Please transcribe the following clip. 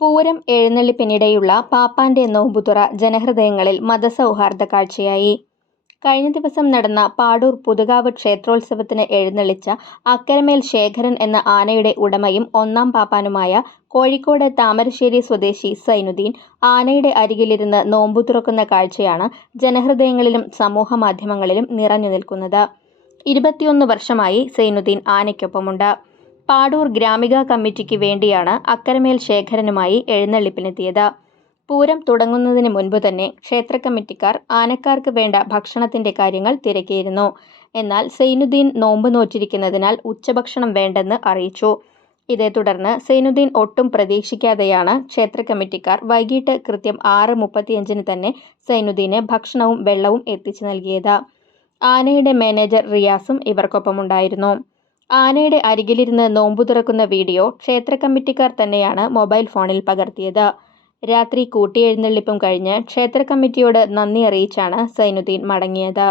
പൂരം എഴുന്നള്ളിപ്പിനിടെയുള്ള പാപ്പാന്റെ നോമ്പുതുറ ജനഹൃദയങ്ങളിൽ മതസൗഹാർദ്ദ കാഴ്ചയായി. കഴിഞ്ഞ ദിവസം നടന്ന പാടൂർ പുതുകാവ് ക്ഷേത്രോത്സവത്തിന് എഴുന്നള്ളിച്ച അക്കരമേൽ ശേഖരൻ എന്ന ആനയുടെ ഉടമയും ഒന്നാം പാപ്പാനുമായ കോഴിക്കോട് താമരശ്ശേരി സ്വദേശി സൈനുദ്ദീൻ ആനയുടെ അരികിലിരുന്ന് നോമ്പു തുറക്കുന്ന കാഴ്ചയാണ് ജനഹൃദയങ്ങളിലും സമൂഹമാധ്യമങ്ങളിലും നിറഞ്ഞു നിൽക്കുന്നത്. 21 വർഷമായി സൈനുദ്ദീൻ ആനയ്ക്കൊപ്പമുണ്ട്. പാടൂർ ഗ്രാമിക കമ്മിറ്റിക്ക് വേണ്ടിയാണ് അക്കരമേൽ ശേഖരനുമായി എഴുന്നള്ളിപ്പിനെത്തിയത്. പൂരം തുടങ്ങുന്നതിന് മുൻപ് തന്നെ ക്ഷേത്ര കമ്മിറ്റിക്കാർ ആനക്കാർക്ക് വേണ്ട ഭക്ഷണത്തിന്റെ കാര്യങ്ങൾ തിരക്കിയിരുന്നു. എന്നാൽ സൈനുദ്ദീൻ നോമ്പ് നോറ്റിരിക്കുന്നതിനാൽ ഉച്ചഭക്ഷണം വേണ്ടെന്ന് അറിയിച്ചു. ഇതേ തുടർന്ന് സൈനുദ്ദീൻ ഒട്ടും പ്രതീക്ഷിക്കാതെയാണ് ക്ഷേത്ര കമ്മിറ്റിക്കാർ വൈകിട്ട് കൃത്യം 6:35 തന്നെ സൈനുദ്ദീന് ഭക്ഷണവും വെള്ളവും എത്തിച്ചു നൽകിയത്. ആനയുടെ മാനേജർ റിയാസും ഇവർക്കൊപ്പമുണ്ടായിരുന്നു. ആനയുടെ അരികിലിരുന്ന് നോമ്പു തുറക്കുന്ന വീഡിയോ ക്ഷേത്ര കമ്മിറ്റിക്കാർ തന്നെയാണ് മൊബൈൽ ഫോണിൽ പകർത്തിയത്. രാത്രി കൂട്ടിയെഴുന്നള്ളിപ്പും കഴിഞ്ഞ് ക്ഷേത്ര കമ്മിറ്റിയോട് നന്ദി അറിയിച്ചാണ് സൈനുദ്ദീൻ മടങ്ങിയത്.